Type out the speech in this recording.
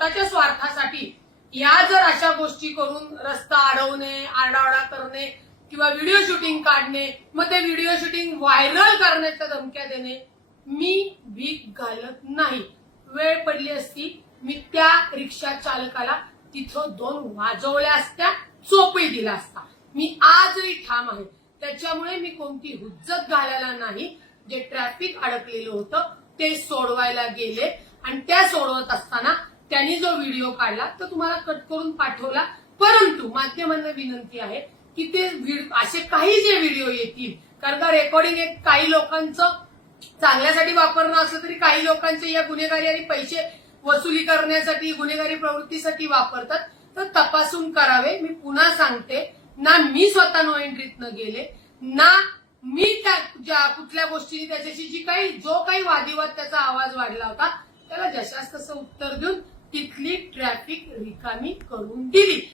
स्वतःच्या स्वार्थासाठी या जर अशा गोष्टी करून रस्ता अडवणे, आरडाओरडा करणे किंवा व्हिडिओ शूटिंग काढणे, मग ते व्हिडिओ शूटिंग व्हायरल करण्याच्या धमक्या देणे, मी भीक घालत नाही. वेळ पडली असती मी त्या रिक्षा चालकाला तिथं 2 वाजवल्या असत्या, चोपही दिला असता. मी आजही ठाम आहे. त्याच्यामुळे मी कोणती हुज्जत घालायला नाही. जे ट्रॅफिक अडकलेलं होतं ते सोडवायला गेले आणि त्या सोडवत असताना त्यांनी जो व्हिडिओ काढला तो तुम्हाला कट करून पाठवला. परंतु माध्यमांना विनंती आहे की ते असे काही जे व्हिडिओ येतील, कारण का रेकॉर्डिंग एक काही लोकांचं चांगल्यासाठी वापरणं असलं तरी काही लोकांचे या गुन्हेगारी आणि पैसे वसुली करण्यासाठी, गुन्हेगारी प्रवृत्तीसाठी वापरतात. तर तपासून करावे. मी पुन्हा सांगते, ना मी स्वतः नो एंट्रीतनं गेले, ना मी त्या कुठल्या गोष्टीने त्याच्याशी जो काही वादिवाद त्याचा आवाज वाढला होता त्याला जशास तसं उत्तर देऊन तिथली ट्रॅफिक रिकामी करून दिली.